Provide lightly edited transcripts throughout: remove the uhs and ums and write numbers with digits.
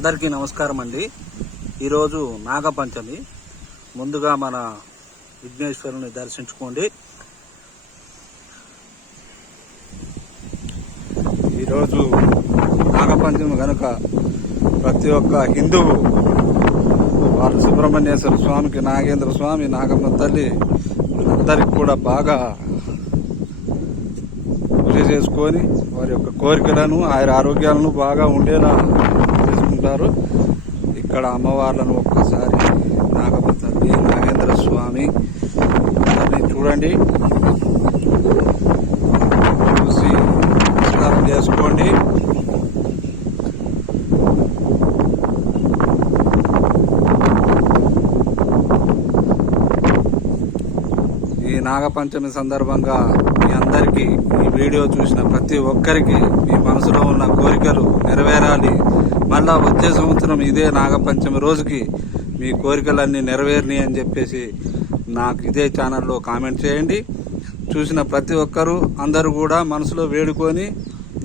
అందరికీ నమస్కారం అండి. ఈరోజు నాగపంచమి. ముందుగా మన విఘ్నేశ్వరుని దర్శించుకోండి. ఈరోజు నాగపంచమి కనుక ప్రతి ఒక్క హిందువు వాళ్ళు సుబ్రహ్మణ్యేశ్వర స్వామికి, నాగేంద్ర స్వామి, నాగమ్మ తల్లి అందరికి కూడా బాగా పూజ చేసుకొని వారి యొక్క కోరికలను ఆరోగ్యాలను బాగా ఉండేలా చేసుకుంటారు. ఇక్కడ అమ్మవార్లను ఒక్కసారి నాగమ్మ తల్లి, నాగేంద్ర స్వామి చూడండి, చూసి నమస్కారం చేసుకోండి. ఈ నాగపంచమి సందర్భంగా మీ అందరికీ ఈ వీడియో చూసిన ప్రతి ఒక్కరికి మీ మనసులో ఉన్న కోరికలు నెరవేరాలి. మళ్ళా వచ్చే సంవత్సరం ఇదే నాగపంచమి రోజుకి మీ కోరికలన్నీ నెరవేరిని అని చెప్పేసి నాకు ఇదే ఛానల్లో కామెంట్ చేయండి. చూసిన ప్రతి ఒక్కరూ అందరూ కూడా మనసులో వేడుకొని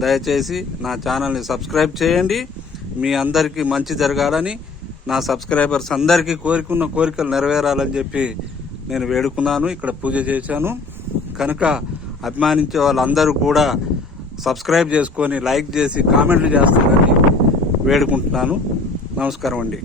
దయచేసి నా ఛానల్ని సబ్స్క్రైబ్ చేయండి. మీ అందరికీ మంచి జరగాలని, నా సబ్స్క్రైబర్స్ అందరికీ కోరుకున్న కోరికలు నెరవేరాలని చెప్పి నేను వేడుకున్నాను. ఇక్కడ పూజ చేశాను కనుక అభిమానించే వాళ్ళందరూ కూడా సబ్స్క్రైబ్ చేసుకొని లైక్ చేసి కామెంట్లు చేస్తారని వేడుకుంటున్నాను. నమస్కారం అండి.